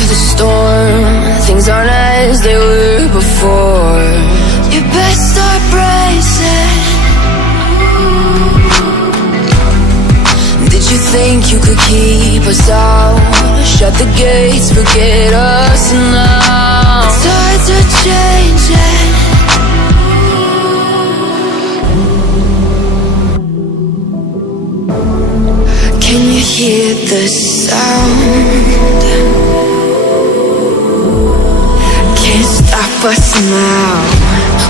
the storm. Things aren't as they were before. You best start bracing. Did you think you could keep us out? Shut the gates, forget us now. Tides are changing. Can you hear the sound? Can't stop us now.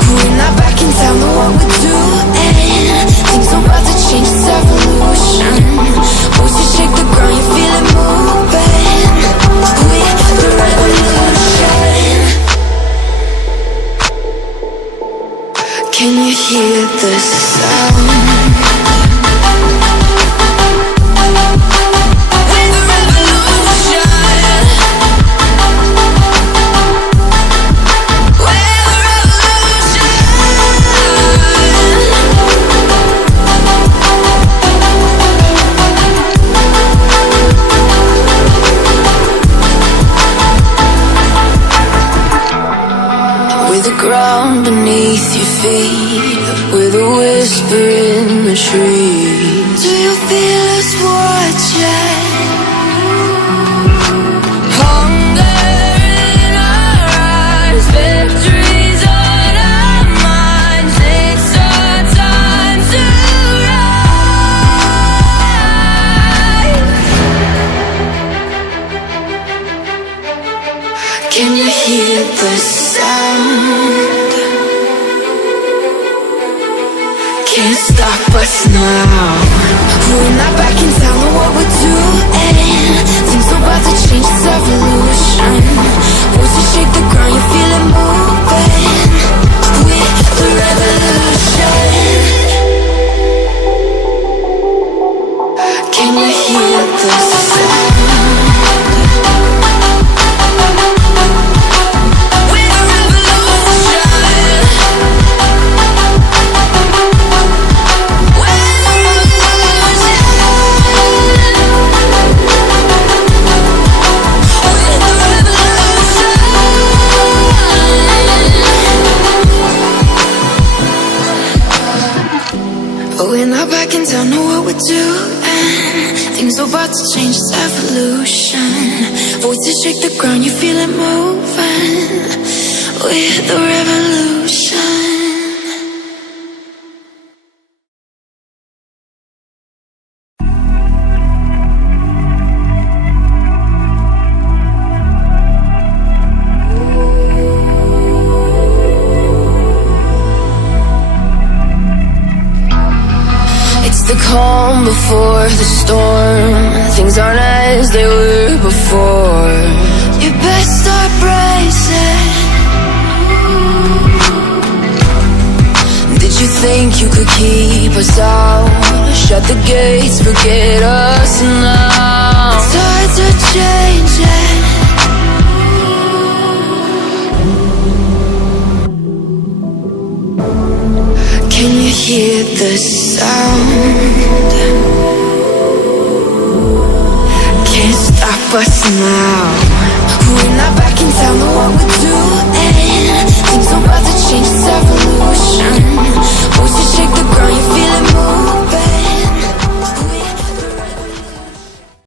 We're not backing down on what we're doing. Things are about to change, it's evolution. Once you shake the ground, you feel it moving. We're the revolution. Can you hear the sound? Ground beneath your feet, with a whisper in the trees. Do you feel us watching? Hunger in our eyes, victories on our minds. It's our time to rise. Can you hear the sound? Can't stop us now. We're not backing down on what we're doing. Things are about to change, it's evolution. Once you shake the ground, you feel it moving. We're the revolution. Can you hear the sound? We're not backing down on what we're doing. Things are about to change, it's evolution. Voices shake the ground, you feel it moving. We're the revolution. The calm before the storm. Things aren't as they were before. You best start bracing. Did you think you could keep us out? Shut the gates, forget us now. Tides are changing. Can you hear the sound? Can't stop us now.